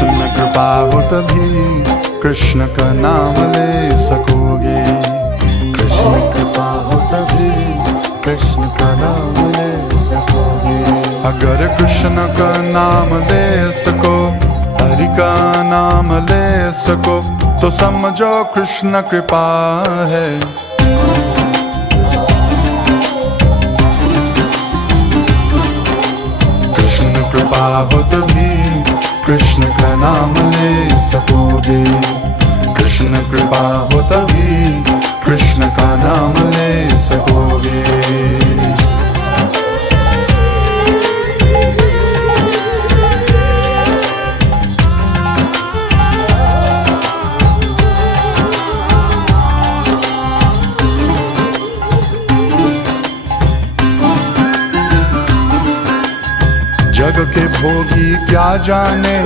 कृष्ण कृपा हो तभी कृष्ण का नाम ले सकोगे। कृष्ण कृपा हो तभी कृष्ण का नाम ले सकोगे। अगर कृष्ण का नाम ले सको, हरि का नाम ले सको, तो समझो कृष्ण कृपा है। कृष्ण कृपा हो तभी कृष्ण का नाम ले सकोगे। कृष्ण कृपा हो तभी कृष्ण का नाम ले सकोगे। जग के भोगी क्या जाने